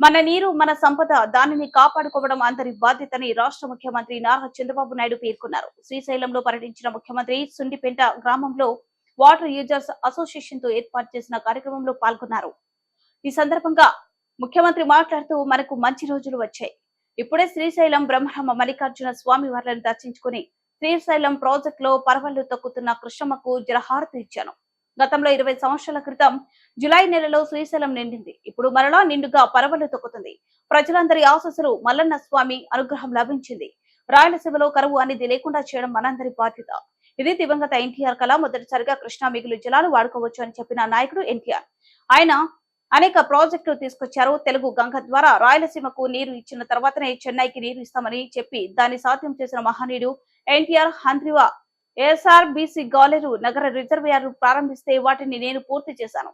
మన నీరు మన సంపద, దానిని కాపాడుకోవడం అందరి బాధ్యతని రాష్ట్ర ముఖ్యమంత్రి నారా చంద్రబాబు నాయుడు పేర్కొన్నారు. శ్రీశైలంలో పర్యటించిన ముఖ్యమంత్రి సుండిపేట గ్రామంలో వాటర్ యూజర్స్ అసోసియేషన్ తో ఏర్పాటు చేసిన కార్యక్రమంలో పాల్గొన్నారు. ఈ సందర్భంగా ముఖ్యమంత్రి మాట్లాడుతూ, మనకు మంచి రోజులు వచ్చాయి. ఇప్పుడే శ్రీశైలం బ్రహ్మరమ మల్లికార్జున స్వామి వారిని దర్శించుకుని శ్రీశైలం ప్రాజెక్టులో పరవళ్లు తొక్కుతున్న కృష్ణమ్మకు జలహారతి ఇచ్చాను. గతంలో 20 సంవత్సరాల క్రితం జులై నెలలో శ్రీశైలం నిండింది. ఇప్పుడు మరలా నిండుగా పరవళ్లు తొక్కుతుంది. ప్రజలందరి ఆశీస్సులు, మల్లన్న స్వామి అనుగ్రహం లభించింది. రాయలసీమలో కరువు అనేది లేకుండా చేయడం మనందరి బాధ్యత. ఇది దివంగత ఎన్టీఆర్ కళ. మొదటిసారిగా కృష్ణా మిగులు జలాలు వాడుకోవచ్చు అని చెప్పిన నాయకుడు ఎన్టీఆర్. ఆయన అనేక ప్రాజెక్టులు తీసుకొచ్చారు. తెలుగు గంగ ద్వారా రాయలసీమకు నీరు ఇచ్చిన తర్వాతనే చెన్నైకి నీరు ఇస్తామని చెప్పి దాన్ని సాధ్యం చేసిన మహనీయుడు ఎన్టీఆర్. హంద్రివా ఏఎస్ఆర్బీసీ గాలేరు నగర రిజర్వాయర్ ప్రారంభిస్తే వాటిని నేను పూర్తి చేశాను.